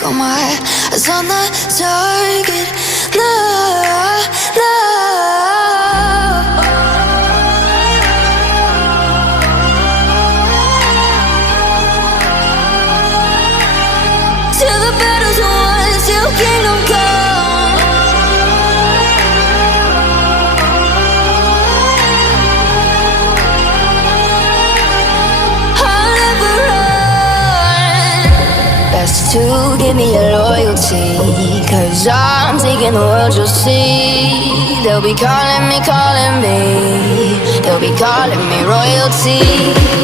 got my eyes on the target. No, no. Till the battle's won, till kingdom come. I'll never run. Best to give me your loyalty, 'cause I'm taking the world, you'll see. They'll be calling me, they'll be calling me royalty.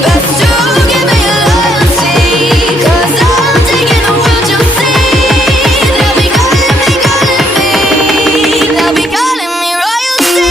Best to give me your loyalty, 'cause I'm taking the world, you'll see. They'll be calling me, they'll be calling me royalty.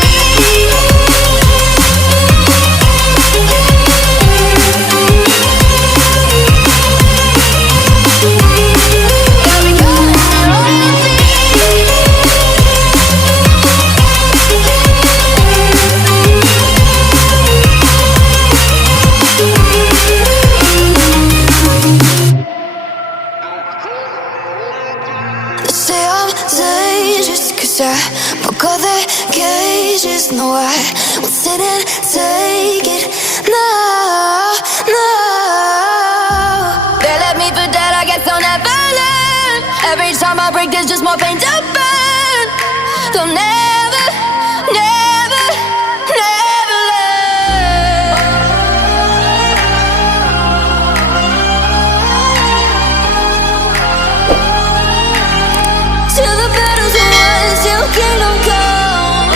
Say I'm dangerous, 'cause I broke all the cages. No, I won't sit and take it. No, no. They left me for dead, I guess I'll never learn. Every time I break, there's just more pain to burn. They'll never, never, never learn. Till the battle's won, till kingdom come.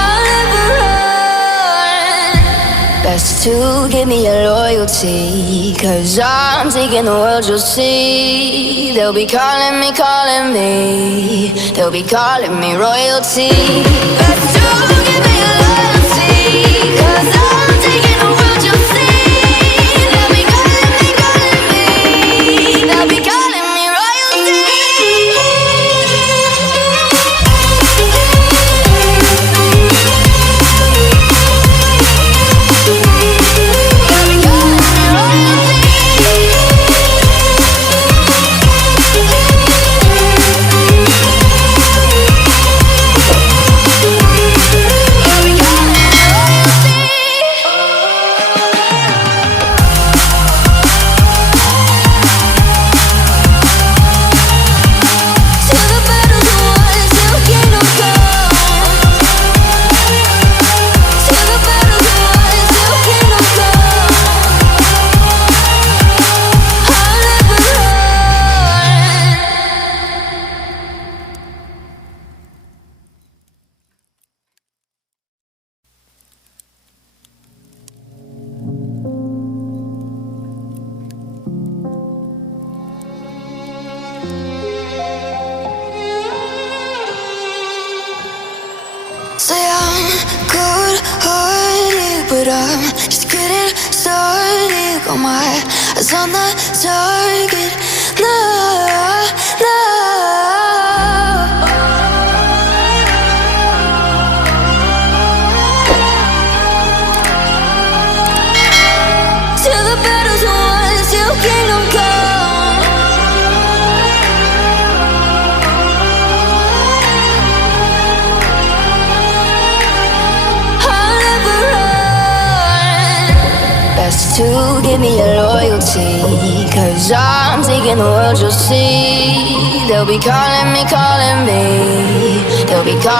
I'll never run. Best to give me your loyalty, 'cause I'm taking the world, you'll see. They'll be calling me, they'll be calling me royalty. Best to give me your loyalty, 'cause I'm taking the world, you'll see. They'll be calling me, they'll be calling me royalty. They'll be calling me royalty. They'll be calling me royalty. Till the battle's won, till kingdom come. Till the battle's won, till kingdom come. I'll never run. Say I'm good-hearted, but I'm just getting started. Got my eyes on the target. No, no. Till the battle's won, till kingdom come. I'll never run. Best to give me your loyalty, 'cause I'm taking the world, you'll see. They'll be calling me, they'll be calling